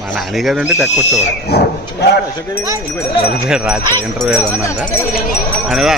మా నాన్నగారు ఉంటే తెక్కొచ్చేవాడు. వెళ్ళిపోయాడు రాత్రి ఇంటర్వ్యూ ఏదో ఉందంట. అనేదా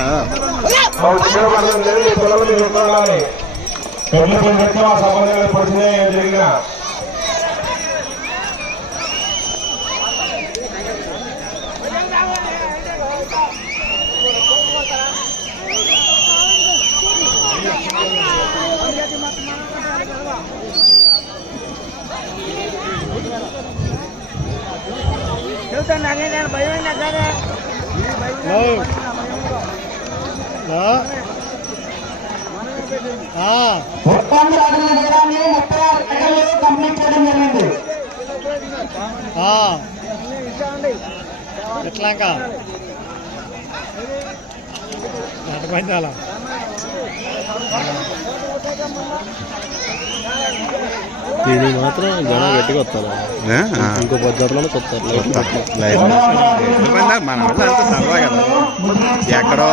కంప్లీట్ చేయడం జరిగింది ఎట్లాక? నడపండి అలా? దీనికి మాత్రం జనం గట్టిగా వస్తారు. ఇంకో పద్ధతిలో కొత్తారు మన అంతా సరదా కదా. ఎక్కడో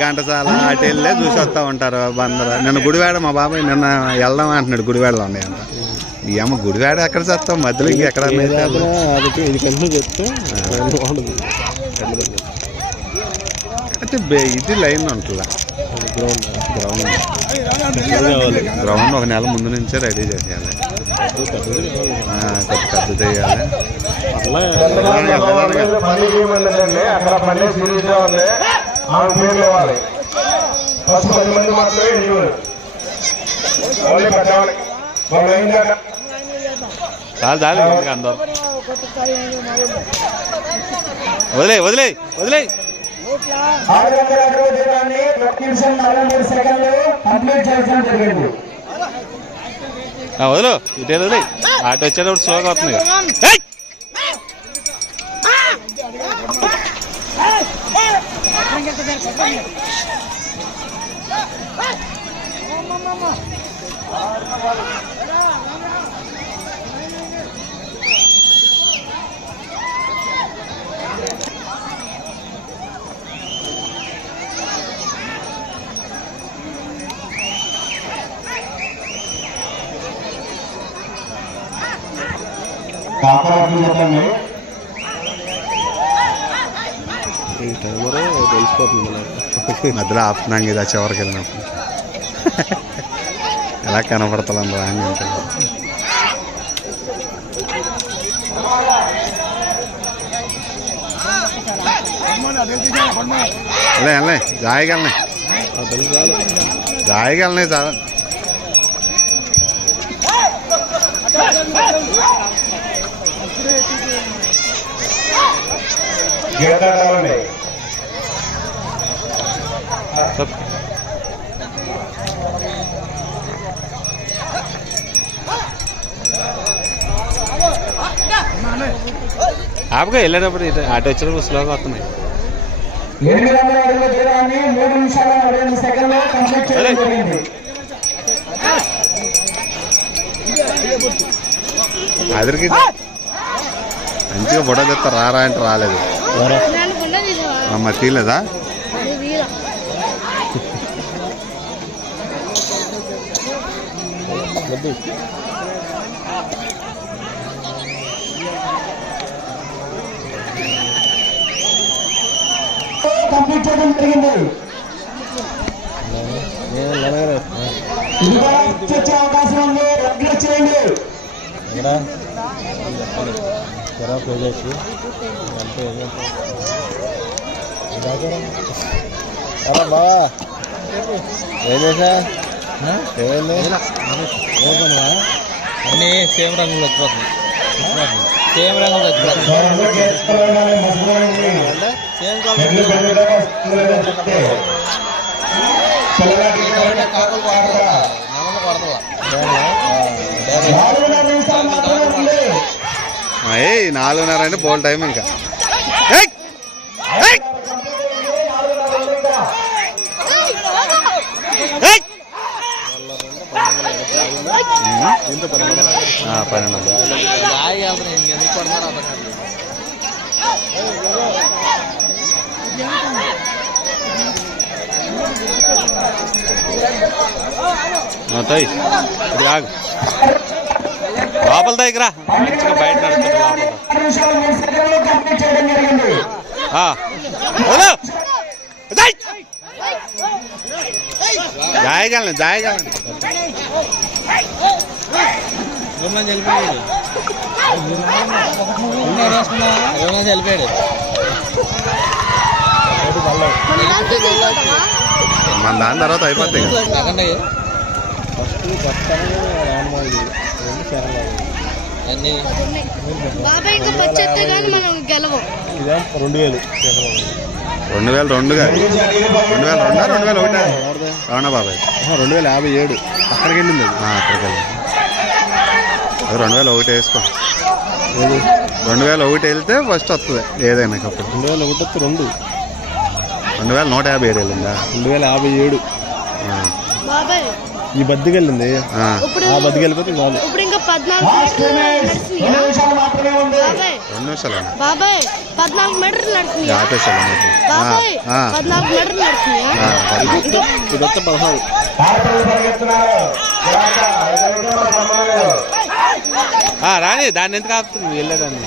ఘంటసాల అటు వెళ్ళే చూసి వస్తూ ఉంటారు బందర నిన్న గుడివాడ మా బాబాయ్ నిన్న వెళ్దాం అంటున్నాడు గుడివాడలో ఉన్నాయంట ఈ అమ్మ గుడివాడ ఎక్కడ చేస్తాం? మధ్యలో ఇంకెక్కడ ఇది కంటిన్యూ చెప్తే అయితే ఇది లైన్ ఉంటుందా? గ్రౌండ్ గ్రౌండ్ ఒక నెల ముందు నుంచే రెడీ చేసేయాలి. పెద్దది కొంచెం పెద్ద చేయాలి. అక్కడ సిరీస్ ఉంది పేర్లు ఇవ్వాలి ఫస్ట్ పది మంది మాత్రమే ఓన్లీ పెద్దవాళ్ళకి వాళ్ళు ఏం చేయాలి చాలు చాలు అందరూ. వదిలే వదిలే వదిలే ఆరు వందల అడుగుల దూరాన్ని ఒక నిమిషం నలభై మూడు సెకండ్లు కంప్లీట్ చేయడం జరిగింది. ఆ, వదిలు ఇటే వదిలే. ఆటో వచ్చేటప్పుడు స్లోగా వస్తుంది. ఈ టైమర్ తెలిసిపోతుంది మధ్యలో ఆపుతున్నాం ఇది ఆ చివరికి వెళ్ళినప్పుడు ఎలా కనపడతాం రాంగ్ అంటే వెళ్ళే వెళ్ళే జాయిగలనే ఆ ఆపుగా వెళ్ళేటప్పుడు ఇటు ఆటో వచ్చేటప్పుడు స్లోగా వస్తున్నాయి. ఎనిమిది వందల అడుగుల దూరాన్ని మూడు నిమిషాల నలభై ఎనిమిది సెకండ్లు కంప్లీట్ చేయడం జరిగింది అదిరికి మంచిగా బుడ రారా అంటే రాలేదు. అమ్మ తీయలేదా? కంప్లీట్ చేయడం జరిగింది అవకాశం ఉంది. చేయండి జరా చేసి అంతే బావా. ఏం చేసా ఏమన్నా అన్ని సేమ్ రంగులు వచ్చిపోతుంది. సేమ్ రంగులు వచ్చిపోతుంది. సేమ్ ఎడ్లు పెద్దగా వస్తుందని ఏ నాలుగున్నర అంటే బోల్ టైం ఇంకా. పన్నెండు మొత్తం ఇది ఆగు. లోపల దగ్గర. మంచిగా బయట నడుస్తుంది! జాయగలను జాయగలను. చనిపోయాడు చనిపోయాడు మన దాని తర్వాత అయిపోద్ది రెండు వేలు రెండు వేల రెండుగా? రెండు వేల రెండా? రెండు వేల ఒకటా? అవునా బాబాయ్? రెండు వేల యాభై ఏడు. అక్కడికి వెళ్ళింది అక్కడికి వెళ్ళి అది రెండు వేల ఒకటి వేసుకో. రెండు వేల ఒకటి వెళ్తే ఫస్ట్ వస్తుంది ఏదైనా అప్పుడు రెండు వేల ఒకటి వస్తే రెండు. రెండు వేల నూట యాభై ఏడు వెళ్ళిందా? రెండు వేల యాభై ఏడు. ఈ బద్దికి వెళ్ళింది. ఆ. ఇప్పుడు ఆ బద్దికి వెళ్ళిపోతే చాలు. ఇప్పుడు ఇంకా పద్నాలుగు రెండు నిమిషాలు మాత్రమే ఉంది. బాబాయ్. పద్నాలుగు మీటర్లు. ఆ, బాబాయ్ పద్నాలుగు మీటర్లు. ఇది వస్తే- పదహారు. రాని దాన్ని ఎందుకు ఆపుతుంది నువ్వు వెళ్ళేదాన్ని.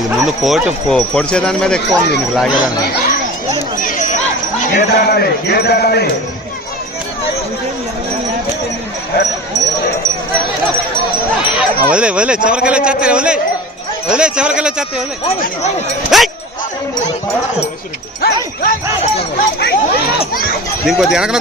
ఇది ముందు పోటు పో- పొడిచేదాని మీద ఎక్కువ ఉంది నీకు లాగేదాన్ని. వదిలే వదిలే చివరికెళ్ళి వచ్చేస్తే వదిలే. వదిలే చివరికెళ్ళి వచ్చేస్తే వదిలే. దీనికి కొద్దిగా వెనక